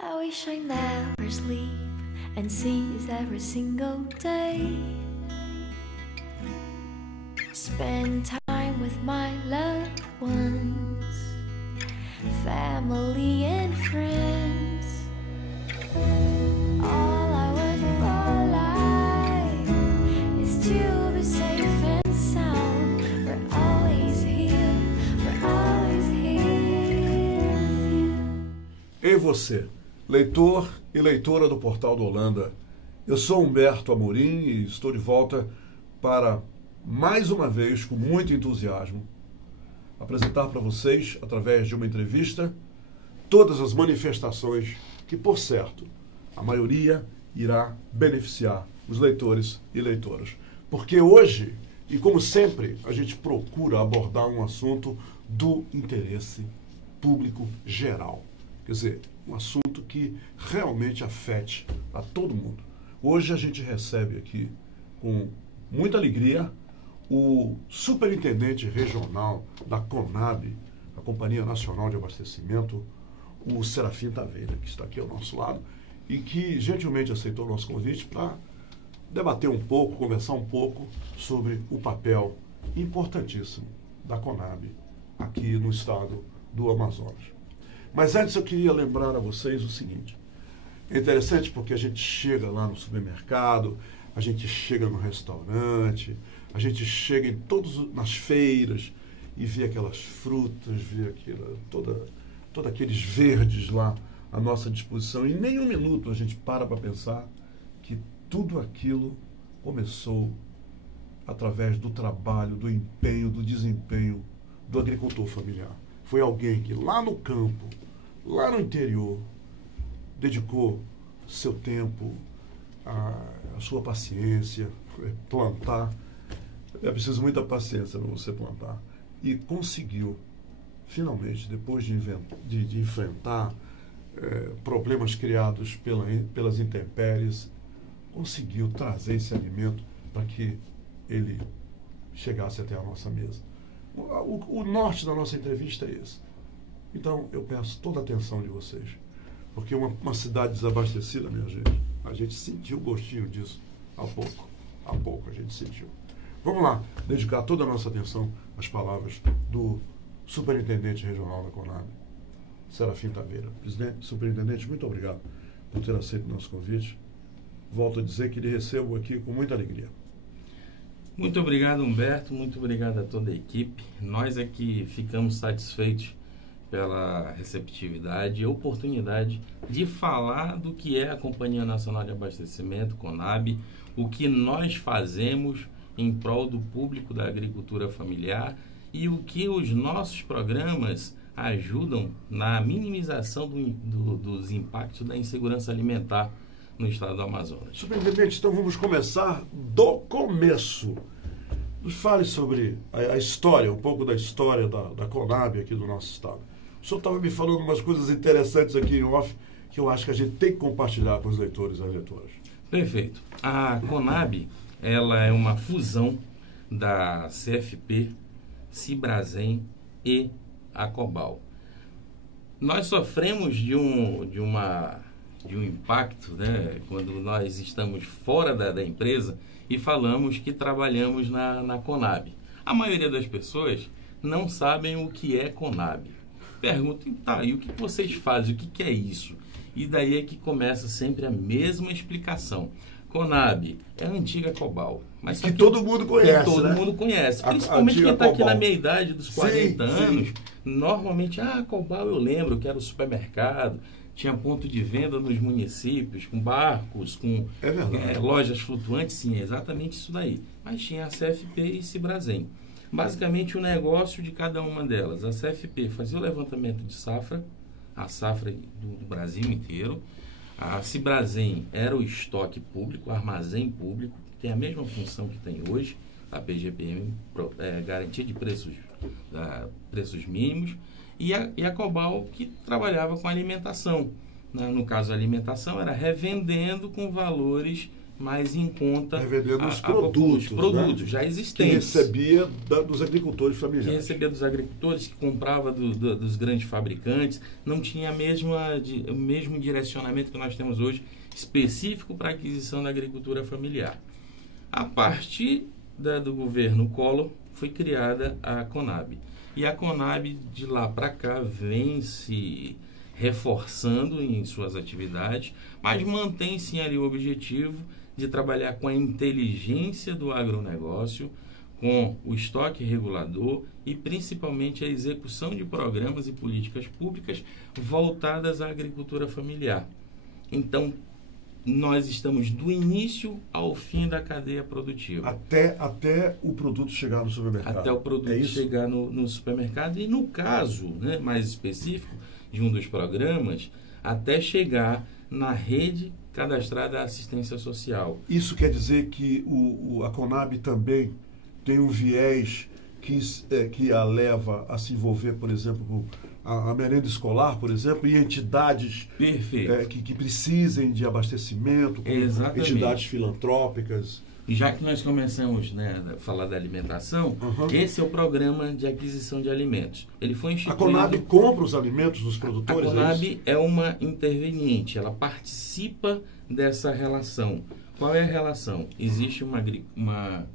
I wish I never sleep and seize every single day. Spend time with my loved ones, family and friends. All I want for life is to be safe and sound. We're always here with you. Ei você, leitor e leitora do Portal do Holanda. Eu sou Humberto Amorim e estou de volta para, mais uma vez, com muito entusiasmo, apresentar para vocês, através de uma entrevista, todas as manifestações que, por certo, a maioria irá beneficiar os leitores e leitoras. Porque hoje, e como sempre, a gente procura abordar um assunto do interesse público geral. Quer dizer, um assunto que realmente afete a todo mundo. Hoje a gente recebe aqui, com muita alegria, o superintendente regional da CONAB, a Companhia Nacional de Abastecimento, o Serafim Taveira, que está aqui ao nosso lado, e que gentilmente aceitou o nosso convite para debater um pouco, conversar um pouco sobre o papel importantíssimo da CONAB aqui no estado do Amazonas. Mas antes eu queria lembrar a vocês o seguinte: é interessante porque a gente chega lá no supermercado, a gente chega no restaurante, a gente chega em nas feiras e vê aquelas frutas, vê todos aqueles verdes lá à nossa disposição. E em nenhum minuto a gente para pensar que tudo aquilo começou através do trabalho, do empenho, do desempenho do agricultor familiar. Foi alguém que lá no campo, lá no interior, dedicou seu tempo, a sua paciência, plantar. É preciso muita paciência para você plantar. E conseguiu, finalmente, depois de enfrentar problemas criados pelas intempéries, conseguiu trazer esse alimento para que ele chegasse até a nossa mesa. O norte da nossa entrevista é esse. Então, eu peço toda a atenção de vocês, porque uma cidade desabastecida, minha gente, a gente sentiu o gostinho disso há pouco a gente sentiu. Vamos lá, dedicar toda a nossa atenção às palavras do superintendente regional da CONAB, Serafim Taveira. Presidente, superintendente, muito obrigado por ter aceito o nosso convite. Volto a dizer que lhe recebo aqui com muita alegria. Muito obrigado, Humberto, muito obrigado a toda a equipe. Nós é que ficamos satisfeitos pela receptividade e oportunidade de falar do que é a Companhia Nacional de Abastecimento, CONAB, o que nós fazemos em prol do público da agricultura familiar e o que os nossos programas ajudam na minimização dos impactos da insegurança alimentar no estado do Amazonas. Superintendente, então vamos começar do começo. Nos fale sobre a história, um pouco da história da CONAB aqui do nosso estado. O senhor estava me falando umas coisas interessantes aqui em off que eu acho que a gente tem que compartilhar com os leitores e as leitoras. Perfeito. A CONAB, ela é uma fusão da CFP, Cibrazen e Acobal. Nós sofremos de um impacto, né, quando nós estamos fora da empresa e falamos que trabalhamos na CONAB. A maioria das pessoas não sabem o que é CONAB. Perguntam, tá, e o que vocês fazem? O que é isso? E daí é que começa sempre a mesma explicação. CONAB é a antiga Acobal. Mas que todo mundo conhece, todo mundo conhece. Principalmente quem está aqui na meia idade dos 40 anos. Sim. Normalmente, Acobal eu lembro que era o supermercado, tinha ponto de venda nos municípios, com barcos, com lojas flutuantes, sim, é exatamente isso daí. Mas tinha a CFP e Cibrazen. Basicamente o negócio de cada uma delas. A CFP fazia o levantamento de safra, a safra do Brasil inteiro. A Cibrazen era o estoque público, o armazém público, que tem a mesma função que tem hoje, a PGPM, garantia de preços mínimos, e a Acobal, que trabalhava com alimentação. No caso, a alimentação era revendendo com valores mais em conta Revendendo os os produtos né? já Que existentes. recebia dos agricultores Que familiares. recebia dos agricultores, que comprava dos grandes fabricantes, não tinha o mesmo direcionamento que nós temos hoje, específico para a aquisição da agricultura familiar. A partir do governo Collor, foi criada a Conab. E a Conab, de lá para cá, vem se reforçando em suas atividades, mas mantém sim ali o objetivo de trabalhar com a inteligência do agronegócio, com o estoque regulador e principalmente a execução de programas e políticas públicas voltadas à agricultura familiar. Então, nós estamos do início ao fim da cadeia produtiva. Até o produto chegar no supermercado. Até o produto chegar no supermercado. E no caso, né, mais específico de um dos programas, até chegar na rede cadastrada à assistência social. Isso quer dizer que a Conab também tem um viés que a leva a se envolver, por exemplo, com a merenda escolar, por exemplo, e entidades que precisem de abastecimento, como entidades filantrópicas. E já que nós começamos, né, a falar da alimentação, esse é o programa de aquisição de alimentos. Ele foi instituído... A Conab compra os alimentos dos produtores? A Conab é uma interveniente, ela participa dessa relação. Qual é a relação? Existe uma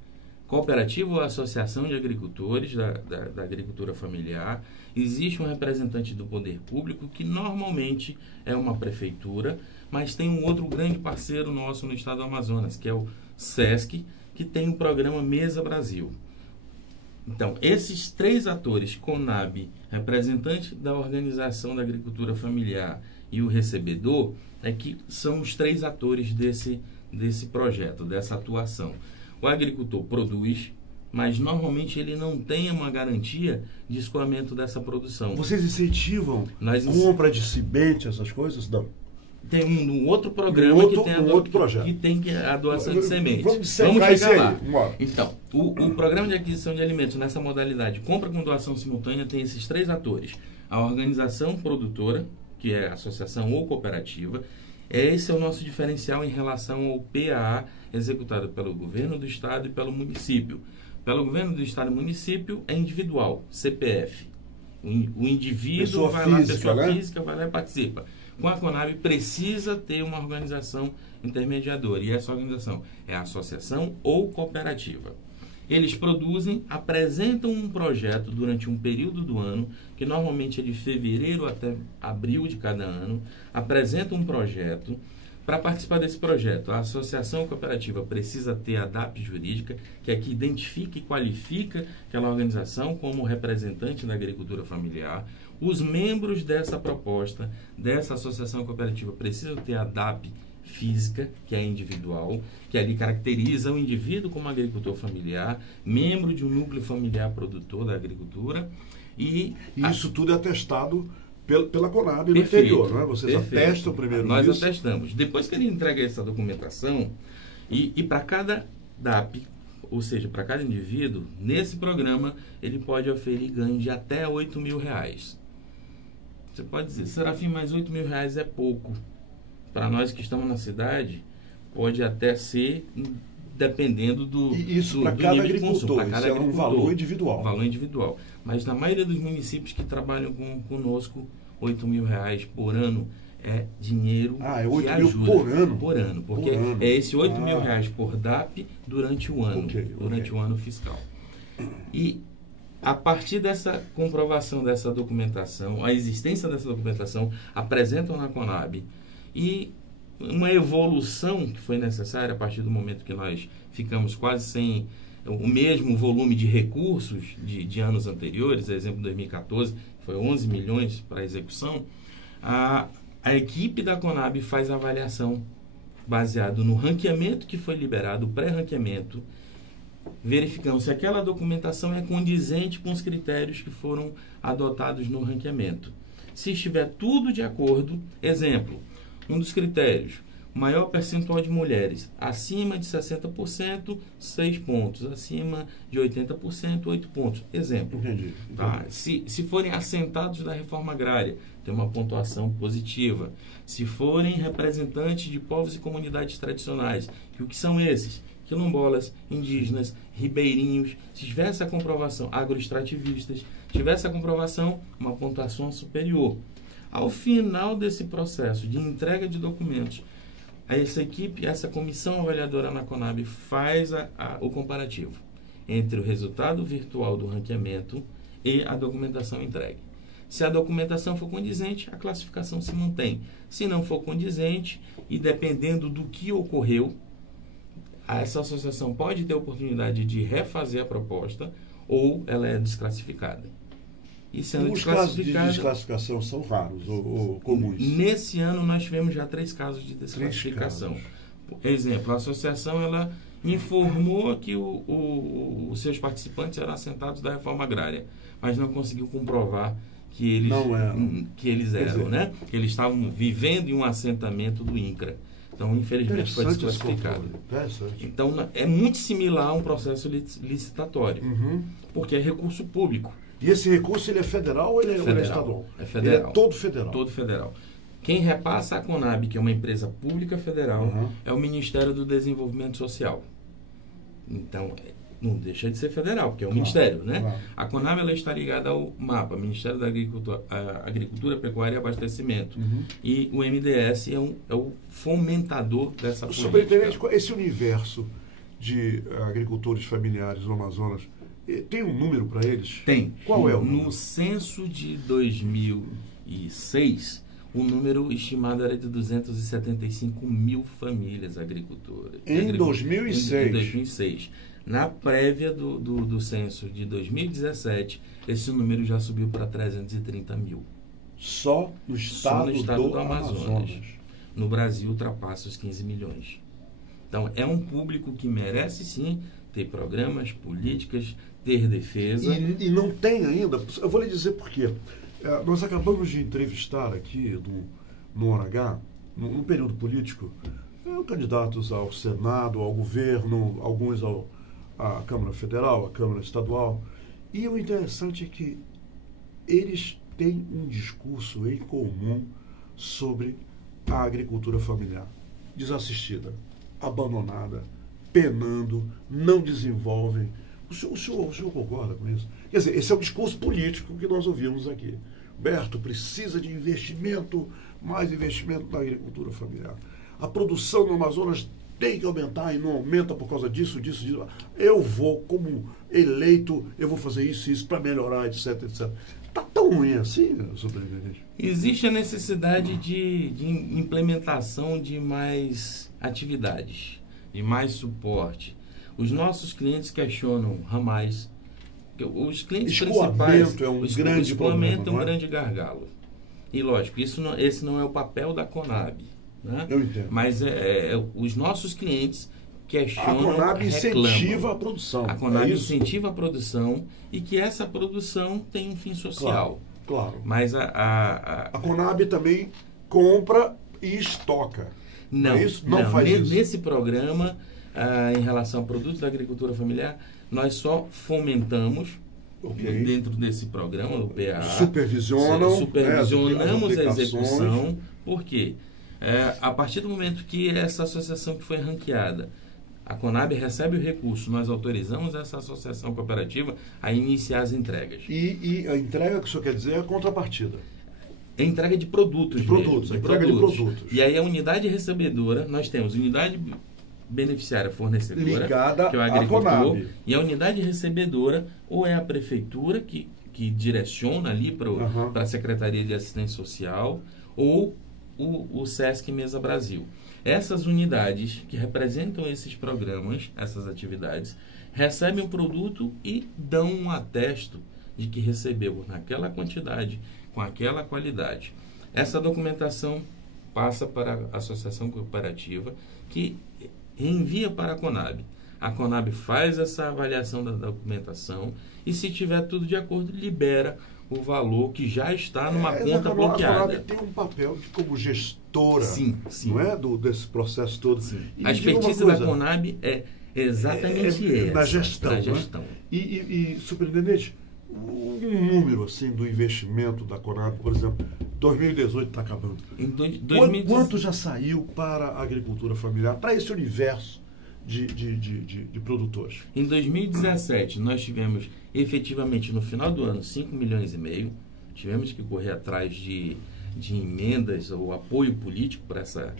cooperativa ou associação de agricultores da agricultura familiar, existe um representante do poder público, que normalmente é uma prefeitura, mas tem um outro grande parceiro nosso no estado do Amazonas, que é o SESC, que tem o programa Mesa Brasil. Então, esses três atores, Conab, representante da Organização da Agricultura Familiar e o recebedor, que são os três atores desse projeto, dessa atuação. O agricultor produz, mas normalmente ele não tem uma garantia de escoamento dessa produção. Vocês incentivam compra de semente, essas coisas? Não. Tem um outro programa que tem a doação de sementes. Vamos chegar lá. Então, o programa de aquisição de alimentos nessa modalidade compra com doação simultânea tem esses três atores. A organização produtora, que é a associação ou cooperativa. Esse é o nosso diferencial em relação ao PAA executado pelo governo do estado e pelo município. Pelo governo do estado e município é individual, CPF. O indivíduo pessoa física vai lá e participa. Com a Conab precisa ter uma organização intermediadora, e essa organização é a associação ou cooperativa. Eles produzem, apresentam um projeto durante um período do ano, que normalmente é de fevereiro até abril de cada ano, apresentam um projeto. Para participar desse projeto, a associação cooperativa precisa ter a DAP jurídica, que é que identifica e qualifica aquela organização como representante da agricultura familiar. Os membros dessa proposta, dessa associação cooperativa, precisam ter a DAP física, que é individual, que ali caracteriza o indivíduo como agricultor familiar, membro de um núcleo familiar produtor da agricultura. E isso tudo é atestado pela Conab no interior, não é? Vocês atestam primeiro Nós isso? atestamos. Depois que ele entrega essa documentação, e para cada DAP, ou seja, para cada indivíduo, nesse programa, ele pode oferir ganho de até R$8.000. Você pode dizer, Serafim, mas R$8.000 é pouco. Para nós que estamos na cidade, pode até ser, dependendo do nível de consumo. Para cada agricultor. É um valor individual. Valor individual. Mas na maioria dos municípios que trabalham conosco, R$8.000 por ano é dinheiro que ajuda. Por ano? Por ano. Porque é esse R$8.000 por DAP durante o ano. Durante o ano fiscal. E a partir dessa comprovação dessa documentação, a existência dessa documentação, apresentam na Conab. E uma evolução que foi necessária a partir do momento que nós ficamos quase sem o mesmo volume de recursos de anos anteriores, exemplo 2014, foi 11 milhões para execução, a equipe da Conab faz a avaliação baseado no ranqueamento que foi liberado, o pré-ranqueamento, verificando se aquela documentação é condizente com os critérios que foram adotados no ranqueamento. Se estiver tudo de acordo, exemplo, um dos critérios, Maior percentual de mulheres, acima de 60%, 6 pontos. Acima de 80%, 8 pontos. Exemplo. Entendi. Tá? Se forem assentados da reforma agrária, tem uma pontuação positiva. Se forem representantes de povos e comunidades tradicionais, que o que são esses? Quilombolas, indígenas, ribeirinhos, se tiver essa comprovação, agroextrativistas, tiver essa comprovação, uma pontuação superior. Ao final desse processo de entrega de documentos, essa equipe, essa comissão avaliadora na Conab faz o comparativo entre o resultado virtual do ranqueamento e a documentação entregue. Se a documentação for condizente, a classificação se mantém. Se não for condizente, e dependendo do que ocorreu, essa associação pode ter a oportunidade de refazer a proposta ou ela é desclassificada. E sendo Os casos de desclassificada, desclassificação são raros ou comuns? nesse ano nós tivemos já 3 casos de desclassificação. Por exemplo, a associação ela informou que os seus participantes eram assentados da reforma agrária, mas não conseguiu comprovar que eles eram, né? Que eles estavam vivendo em um assentamento do INCRA. Então, infelizmente, foi desclassificado. Então, é muito similar a um processo licitatório, porque é recurso público. E esse recurso ele é federal ou ele é estadual? É federal. Ele é todo federal? Todo federal. Quem repassa a Conab, que é uma empresa pública federal, é o Ministério do Desenvolvimento Social. Então, não deixa de ser federal, porque é um ministério, né? Claro. A Conab ela está ligada ao MAPA, Ministério da Agricultura, Pecuária e Abastecimento. E o MDS é o fomentador dessa política. Superintendente, esse universo de agricultores familiares no Amazonas, tem um número para eles? Tem. Qual é o número? No censo de 2006, o número estimado era de 275 mil famílias agricultoras. Em 2006? Em 2006. Na prévia do censo de 2017, esse número já subiu para 330 mil. Só no estado do Amazonas. No Brasil, ultrapassa os 15 milhões. Então, é um público que merece, sim, ter programas, políticas, ter defesa. E não tem ainda. Eu vou lhe dizer por quê. Nós acabamos de entrevistar aqui no Hora H, num período político, candidatos ao Senado, ao governo, alguns à Câmara Federal, à Câmara Estadual. E o interessante é que eles têm um discurso em comum sobre a agricultura familiar. Desassistida, abandonada, penando, não desenvolvem. O senhor concorda com isso? Quer dizer, esse é o discurso político que nós ouvimos aqui. Humberto, precisa de investimento, mais investimento na agricultura familiar. A produção no Amazonas tem que aumentar e não aumenta por causa disso. Eu vou, como eleito, eu vou fazer isso para melhorar, etc. Está tão ruim assim, superintendente? Existe a necessidade de implementação de mais atividades, de mais suporte. Os nossos clientes questionam ramais. Os clientes principais... O escoamento é um grande gargalo. E, lógico, esse não é o papel da Conab. Né? Eu entendo. Mas os nossos clientes questionam, a Conab incentiva a produção. A Conab incentiva a produção e que essa produção tem um fim social. Claro. Mas a Conab também compra e estoca. Não, não faz isso. Nesse programa, em relação a produtos da agricultura familiar, nós só fomentamos, dentro desse programa, do PA, supervisionamos a execução. Por quê? A partir do momento que essa associação que foi ranqueada, a Conab recebe o recurso, nós autorizamos essa associação cooperativa a iniciar as entregas. E a entrega que o senhor quer dizer é a contrapartida? É entrega de produtos. De produtos. E aí a unidade recebedora, nós temos unidade beneficiária fornecedora, ligada que é o agricultor, e a unidade recebedora ou é a prefeitura que direciona ali para a Secretaria de Assistência Social ou o SESC Mesa Brasil. Essas unidades que representam esses programas, essas atividades, recebem o produto e dão um atesto de que recebeu naquela quantidade, com aquela qualidade. Essa documentação passa para a Associação Cooperativa, que envia para a Conab. A Conab faz essa avaliação da documentação e, se tiver tudo de acordo, libera o valor que já está numa conta bloqueada. A Conab tem um papel como gestora, sim. não é? Desse processo todo. A expertise da Conab é exatamente essa. Na gestão. Na gestão. E superintendente, um número assim do investimento da Conab, por exemplo, 2018 está acabando. Quanto já saiu para a agricultura familiar, para esse universo de produtores? Em 2017, nós tivemos efetivamente no final do ano 5 milhões e meio. Tivemos que correr atrás de emendas ou apoio político para essa.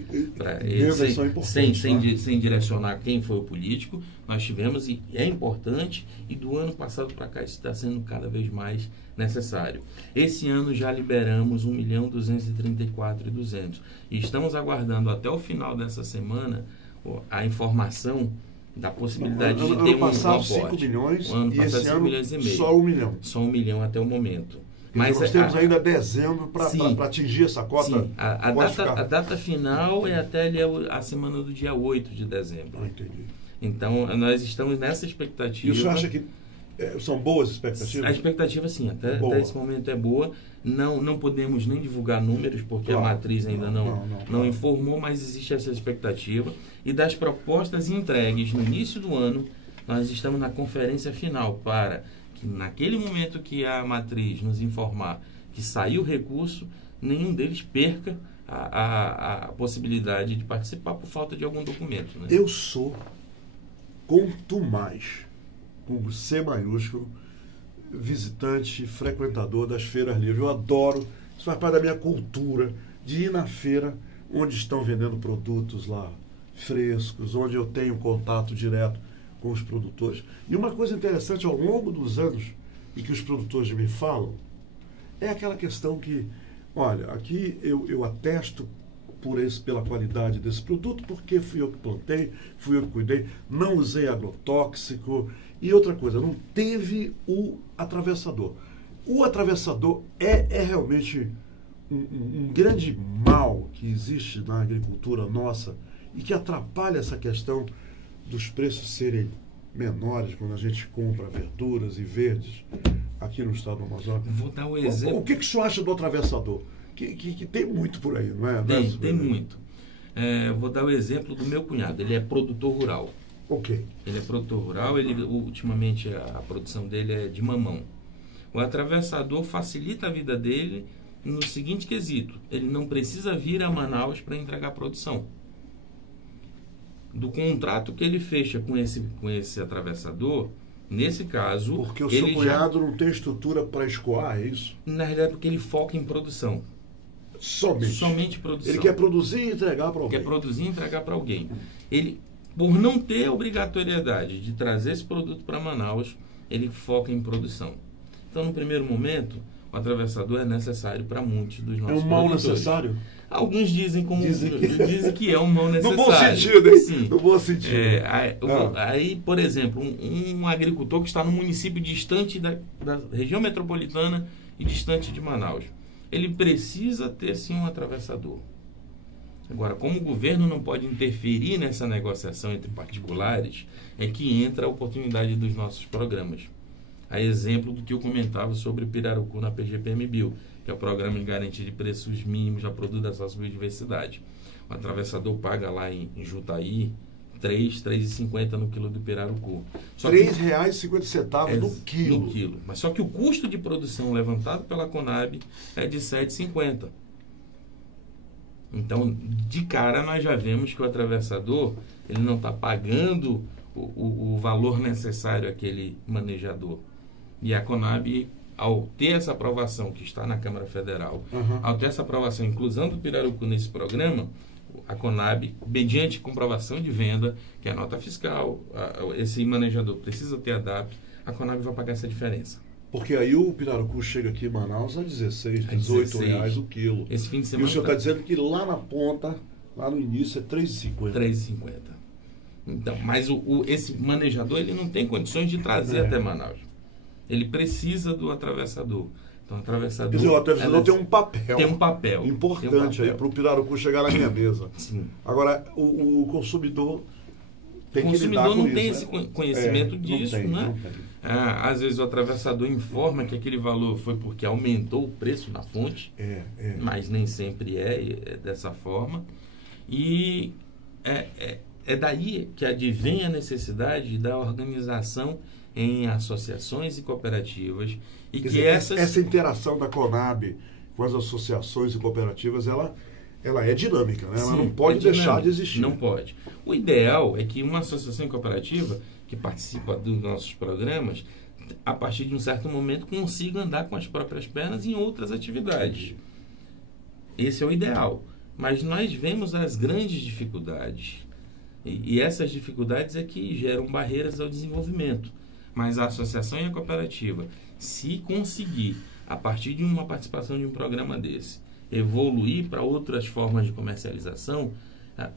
Emendas são importantes. Sem direcionar quem foi o político. Nós tivemos, e é importante, e do ano passado para cá isso está sendo cada vez mais necessário. Esse ano já liberamos 1.234.200 e estamos aguardando até o final dessa semana a informação da possibilidade de ter um passado aporte. 5 milhões ano e passado, esse 5 ano milhões e meio. só 1 milhão. Só 1 milhão até o momento. Mas nós temos ainda dezembro para atingir essa cota. Sim, a data final é até ali a semana do dia 8 de dezembro. Entendi. Então, nós estamos nessa expectativa. E o senhor acha que são boas expectativas? A expectativa, sim, até esse momento é boa. Não podemos nem divulgar números, porque a matriz ainda não informou, mas existe essa expectativa. E das propostas entregues no início do ano, nós estamos na conferência final para que, naquele momento que a matriz nos informar que saiu o recurso, nenhum deles perca a possibilidade de participar por falta de algum documento. Né? Eu sou contumaz, com C maiúsculo, visitante, frequentador das feiras livres. Eu adoro, isso faz parte da minha cultura, de ir na feira onde estão vendendo produtos lá frescos, onde eu tenho contato direto com os produtores. E uma coisa interessante, ao longo dos anos, e que os produtores me falam, é aquela questão que, olha, aqui eu atesto pela qualidade desse produto, porque fui eu que plantei, fui eu que cuidei, não usei agrotóxico. E outra coisa, não teve o atravessador. O atravessador é realmente um grande mal que existe na agricultura nossa e que atrapalha essa questão dos preços serem menores quando a gente compra verduras e verdes aqui no estado do Amazonas. Vou dar um exemplo. O que o senhor acha do atravessador? Que tem muito por aí, não é? Tem muito. Vou dar o exemplo do meu cunhado. Ele é produtor rural. Ok. Ele é produtor rural. Ultimamente a produção dele é de mamão. O atravessador facilita a vida dele no seguinte quesito: ele não precisa vir a Manaus para entregar a produção. Do contrato que ele fecha com esse atravessador, nesse caso... Porque o seu cunhado não tem estrutura para escoar, é isso? Na realidade, porque ele foca em produção. Somente produção. Ele quer produzir e entregar para alguém. Quer produzir e entregar para alguém. Ele, por não ter a obrigatoriedade de trazer esse produto para Manaus, ele foca em produção. Então, no primeiro momento, o atravessador é necessário para muitos dos nossos produtores. É um mal necessário? Alguns dizem que é um mal necessário. No bom sentido, hein? Sim. No bom sentido. Aí, por exemplo, um agricultor que está num município distante da região metropolitana e distante de Manaus, ele precisa ter, sim, um atravessador. Agora, como o governo não pode interferir nessa negociação entre particulares, é que entra a oportunidade dos nossos programas. A exemplo do que eu comentava sobre Pirarucu na PGPMBio, que é o Programa de Garantia de Preços Mínimos a Produtos da Sociobiodiversidade. O atravessador paga lá em Jutaí R$ 3,50 no quilo do pirarucu. R$ 3,50 no quilo. No quilo. Mas só que o custo de produção levantado pela Conab é de R$ 7,50. Então, de cara, nós já vemos que o atravessador ele não está pagando o valor necessário àquele manejador. E a Conab, ao ter essa aprovação que está na Câmara Federal, ao ter essa aprovação, inclusão do pirarucu nesse programa, a Conab, mediante comprovação de venda, que é a nota fiscal, esse manejador precisa ter a DAP, a Conab vai pagar essa diferença. Porque aí o pirarucu chega aqui em Manaus a 16, 18 reais o quilo. Esse fim de semana. E o senhor está dizendo que lá na ponta, lá no início, é R$ 3,50. 3,50. Então, mas esse manejador ele não tem condições de trazer até Manaus. Ele precisa do atravessador. Então, o atravessador... Quer dizer, o atravessador tem um papel. Tem um papel. Importante aí para o pirarucu chegar na minha mesa. Sim. Agora, o consumidor Tem O que lidar consumidor com não tem isso, esse né? conhecimento Não disso, tem, né? não tem. Às vezes o atravessador informa que aquele valor foi porque aumentou o preço na fonte, mas nem sempre é dessa forma. E é daí que advém a necessidade da organização em associações e cooperativas. E Quer que dizer, essas... essa interação da Conab com as associações e cooperativas, ela é dinâmica, né? Ela Sim, não pode deixar dinâmica, de existir. Não pode. O ideal é que uma associação cooperativa que participa dos nossos programas, a partir de um certo momento, consiga andar com as próprias pernas em outras atividades. Esse é o ideal. Mas nós vemos as grandes dificuldades. E essas dificuldades é que geram barreiras ao desenvolvimento. Mas a associação e a cooperativa, se conseguir, a partir de uma participação de um programa desse, evoluir para outras formas de comercialização,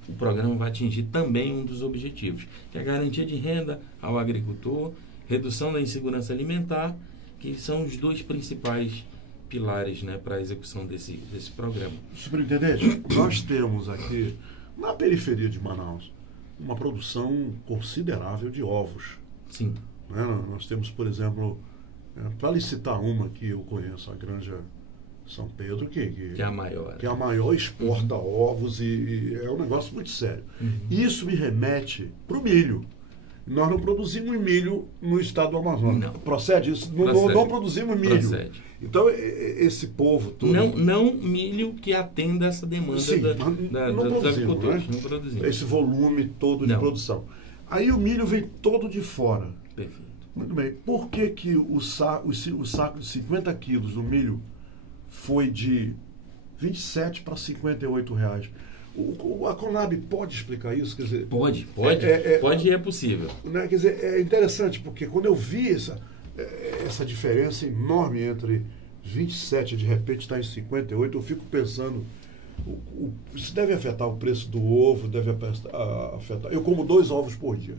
o programa vai atingir também um dos objetivos, que é a garantia de renda ao agricultor, redução da insegurança alimentar, que são os dois principais pilares, né, para a execução desse programa. Superintendente, nós temos aqui, na periferia de Manaus, uma produção considerável de ovos. Sim. Né? Nós temos, por exemplo, para licitar uma que eu conheço, a Granja São Pedro, que é a maior. Que é a maior, exporta ovos e é um negócio muito sério. Isso me remete para o milho. Nós não produzimos milho no estado do Amazonas. Não. Procede isso? Procede. Não produzimos milho. Procede. Então, esse povo todo... Não milho que atenda essa demanda Sim, dos produzimos, agricultores. né? Não produzimos. Esse volume todo de Não. produção. Aí o milho vem todo de fora. Perfeito. Muito bem. Por que o saco de 50 quilos do milho foi de 27 para 58 reais? A Conab pode explicar isso? Quer dizer, Pode e é possível. né? Quer dizer, é interessante, porque quando eu vi essa diferença enorme entre 27 e de repente está em 58, eu fico pensando, isso deve afetar o preço do ovo, deve afetar... Eu como 2 ovos por dia,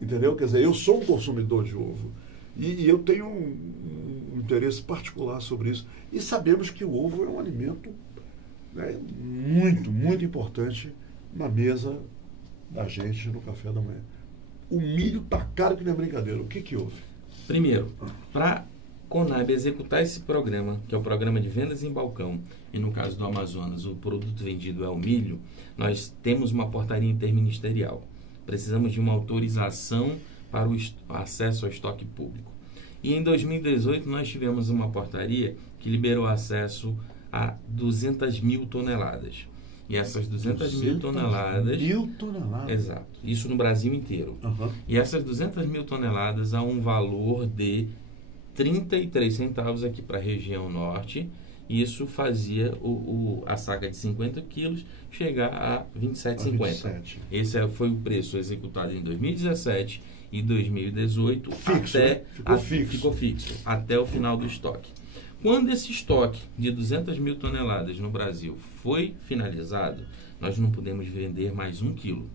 entendeu? Quer dizer, eu sou um consumidor de ovo e eu tenho um interesse particular sobre isso. E sabemos que o ovo é um alimento, né, muito, muito importante na mesa da gente no café da manhã. O milho está caro que não é brincadeira. O que houve? Primeiro, para a Conab executar esse programa, que é o programa de vendas em balcão, e no caso do Amazonas o produto vendido é o milho, nós temos uma portaria interministerial. Precisamos de uma autorização para o acesso ao estoque público. E em 2018 nós tivemos uma portaria que liberou acesso a 200 mil toneladas. E essas 200 mil toneladas... Exato. Isso no Brasil inteiro. E essas 200 mil toneladas a um valor de 33 centavos aqui para a região norte. E isso fazia a saca de 50 quilos chegar a 27,50. Esse foi o preço executado em 2017 e 2018. Ficou fixo até o final do estoque. Quando esse estoque de 200 mil toneladas no Brasil foi finalizado, nós não podemos vender mais 1 quilo.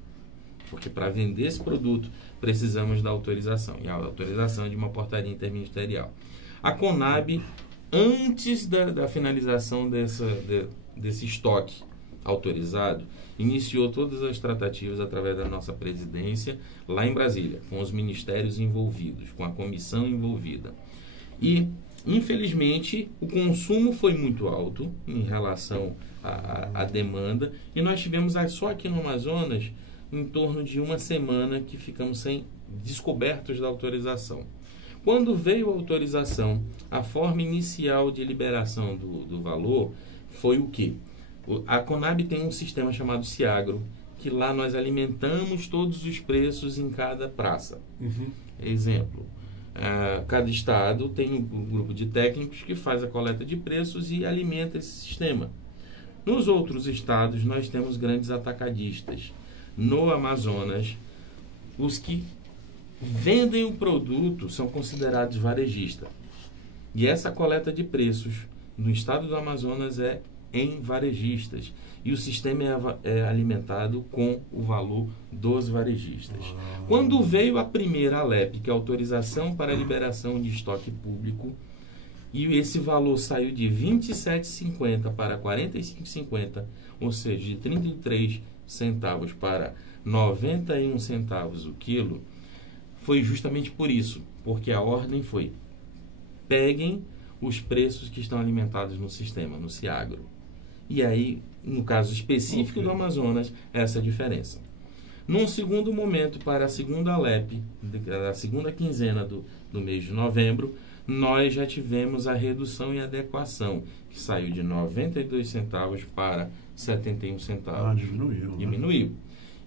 Porque para vender esse produto precisamos da autorização. E a autorização é de uma portaria interministerial. A Conab, antes da finalização desse estoque autorizado, iniciou todas as tratativas através da nossa presidência lá em Brasília, com os ministérios envolvidos, com a comissão envolvida. E infelizmente, o consumo foi muito alto em relação à demanda e nós tivemos só aqui no Amazonas em torno de uma semana que ficamos descobertos da autorização. Quando veio a autorização, a forma inicial de liberação do valor foi o quê? A Conab tem um sistema chamado Ciagro, que lá nós alimentamos todos os preços em cada praça. Exemplo. Cada estado tem um grupo de técnicos que faz a coleta de preços e alimenta esse sistema. Nos outros estados, nós temos grandes atacadistas. No Amazonas, os que vendem o produto são considerados varejistas. E essa coleta de preços no estado do Amazonas é em varejistas. E o sistema é alimentado com o valor dos varejistas. Quando veio a primeira ALEP, que é a autorização para a liberação de estoque público, e esse valor saiu de R$ 27,50 para R$ 45,50, ou seja, de 33 centavos para 91 centavos o quilo, foi justamente por isso, porque a ordem foi: peguem os preços que estão alimentados no sistema, no Ciagro. E aí, no caso específico do Amazonas, essa é a diferença. Num segundo momento, para a segunda LEP, a segunda quinzena do mês de novembro, nós já tivemos a redução e adequação, que saiu de 92 centavos para 71 centavos. Diminuiu, né? Diminuiu.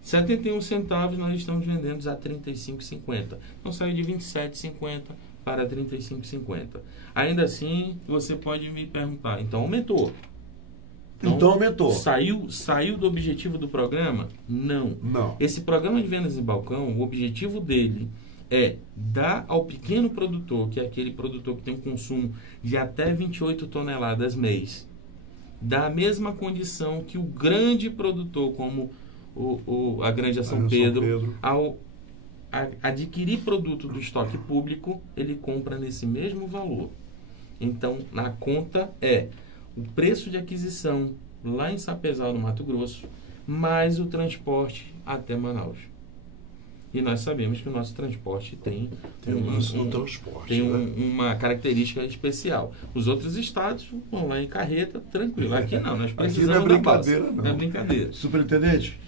71 centavos nós estamos vendendo a R$ 35,50. Então saiu de R$ 27,50 para R$ 35,50. Ainda assim, você pode me perguntar, então aumentou. Então aumentou. Saiu do objetivo do programa? Não. Esse programa de vendas em balcão, o objetivo dele é dar ao pequeno produtor, que é aquele produtor que tem um consumo de até 28 toneladas mês, dar a mesma condição que o grande produtor, como a Granja São Pedro, ao adquirir produto do estoque público, ele compra nesse mesmo valor. Então, na conta é o preço de aquisição lá em Sapezal, no Mato Grosso, mais o transporte até Manaus. E nós sabemos que o nosso transporte tem uma característica especial. Os outros estados vão lá em carreta, tranquilo. Aqui não, nós precisamos aqui não é brincadeira, não. Não é brincadeira. Superintendente,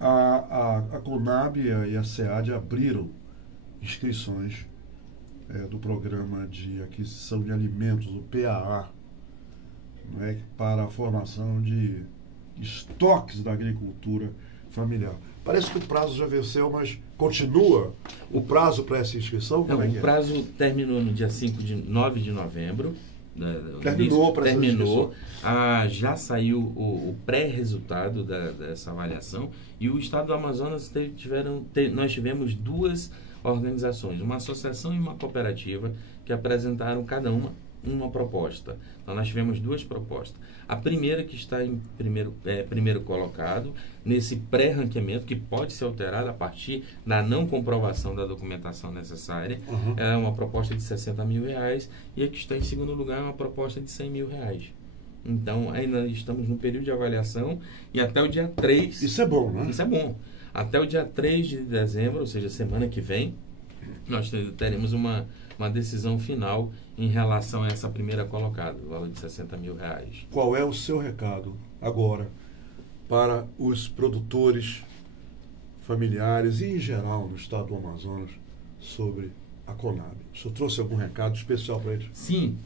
a Conab e a SEAD abriram inscrições do programa de aquisição de alimentos, o PAA, né, para a formação de estoques da agricultura familiar. Parece que o prazo já venceu, mas continua o prazo para essa inscrição? O prazo terminou no dia 9 de novembro. Terminou. Já saiu o pré-resultado dessa avaliação, e o Estado do Amazonas nós tivemos duas organizações, uma associação e uma cooperativa, que apresentaram cada uma proposta. Então nós tivemos duas propostas. A primeira, que está em primeiro colocado, nesse pré-ranqueamento, que pode ser alterado a partir da não comprovação da documentação necessária, é uma proposta de R$60 mil, e a que está em segundo lugar é uma proposta de R$100 mil. Então, ainda estamos no período de avaliação, e até o dia 3... Isso é bom, né? Isso é bom. Até o dia 3 de dezembro, ou seja, semana que vem, nós teremos uma decisão final em relação a essa primeira colocada, o valor de R$60 mil. Qual é o seu recado agora para os produtores familiares e, em geral, no estado do Amazonas, sobre a Conab? O senhor trouxe algum recado especial para eles? Sim,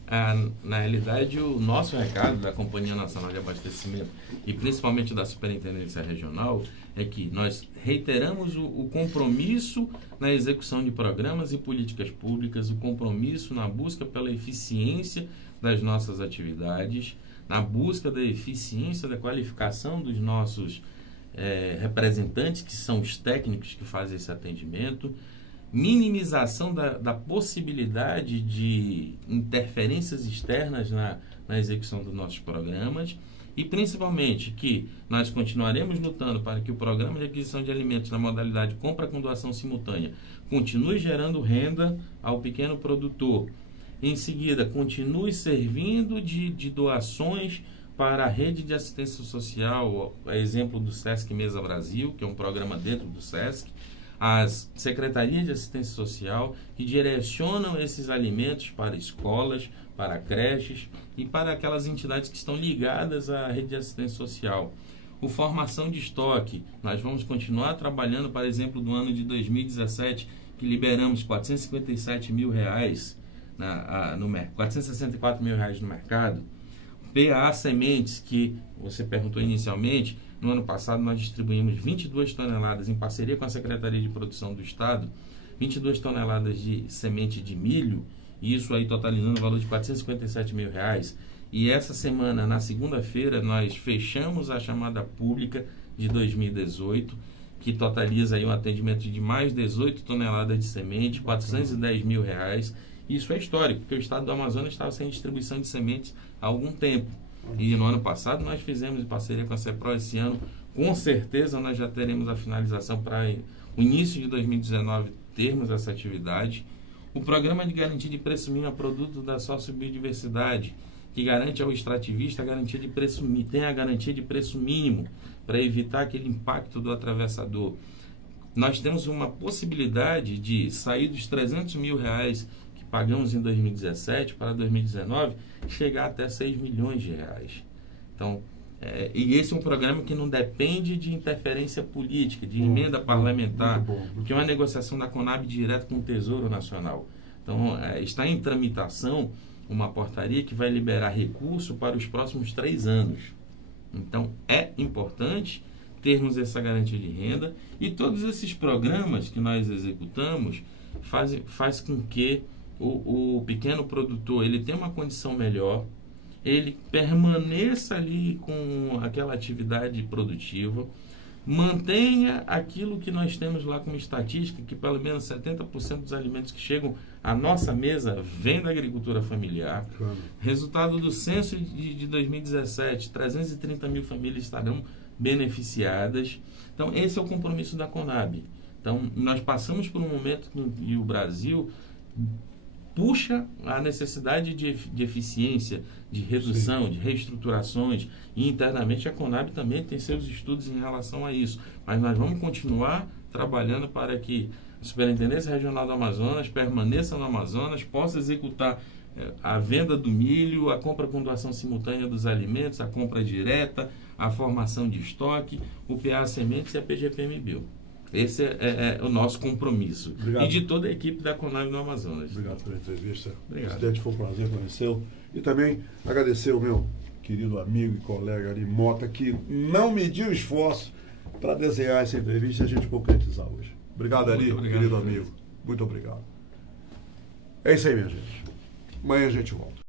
na realidade, o nosso recado da Companhia Nacional de Abastecimento, e principalmente da Superintendência Regional, é que nós reiteramos o compromisso na execução de programas e políticas públicas, o compromisso na busca pela eficiência das nossas atividades, na busca da eficiência da qualificação dos nossos representantes, que são os técnicos que fazem esse atendimento, minimização da possibilidade de interferências externas na execução dos nossos programas, e principalmente que nós continuaremos lutando para que o programa de aquisição de alimentos na modalidade compra com doação simultânea continue gerando renda ao pequeno produtor. Em seguida, continue servindo de doações para a rede de assistência social, a exemplo do SESC Mesa Brasil, que é um programa dentro do SESC, as secretarias de assistência social, que direcionam esses alimentos para escolas, para creches e para aquelas entidades que estão ligadas à rede de assistência social. O formação de estoque, nós vamos continuar trabalhando, por exemplo, do ano de 2017, que liberamos R$457 mil, 464 mil reais no mercado. PA Sementes, que você perguntou inicialmente, no ano passado nós distribuímos 22 toneladas em parceria com a Secretaria de Produção do Estado, 22 toneladas de semente de milho, e isso aí totalizando o valor de R$457 mil. E essa semana, na segunda-feira, nós fechamos a chamada pública de 2018, que totaliza aí um atendimento de mais 18 toneladas de semente, R$410 mil. Isso é histórico, porque o estado do Amazonas estava sem distribuição de sementes há algum tempo. E no ano passado nós fizemos em parceria com a CEPRO. Esse ano, com certeza, nós já teremos a finalização para o início de 2019 termos essa atividade. O programa de garantia de preço mínimo a produto da sociobiodiversidade, que garante ao extrativista a garantia de preço, tem a garantia de preço mínimo para evitar aquele impacto do atravessador. Nós temos uma possibilidade de sair dos R$300 mil que pagamos em 2017 para 2019, chegar até R$6 milhões. Então, e esse é um programa que não depende de interferência política, de emenda parlamentar, porque é uma negociação da Conab direto com o Tesouro Nacional. Então, está em tramitação uma portaria que vai liberar recurso para os próximos 3 anos. Então, é importante termos essa garantia de renda, e todos esses programas que nós executamos faz com que o pequeno produtor ele tenha uma condição melhor, ele permaneça ali com aquela atividade produtiva, mantenha aquilo que nós temos lá como estatística, que pelo menos 70% dos alimentos que chegam à nossa mesa vêm da agricultura familiar. Claro. Resultado do censo de 2017, 330 mil famílias estarão beneficiadas. Então, esse é o compromisso da Conab. Então, nós passamos por um momento que o Brasil puxa a necessidade de eficiência, de redução, de reestruturações, e internamente a Conab também tem seus estudos em relação a isso. Mas nós vamos continuar trabalhando para que a Superintendência Regional do Amazonas permaneça no Amazonas, possa executar a venda do milho, a compra com doação simultânea dos alimentos, a compra direta, a formação de estoque, o PA Sementes e a PGPMBio. Esse é o nosso compromisso. Obrigado. E de toda a equipe da Conab no Amazonas. Obrigado pela entrevista. Obrigado. Presidente, foi um prazer conhecê-lo. E também agradecer ao meu querido amigo e colega Ari Mota, que não mediu esforço para desenhar essa entrevista e a gente concretizar hoje. Obrigado, Ari, querido amigo. Muito obrigado. É isso aí, minha gente. Amanhã a gente volta.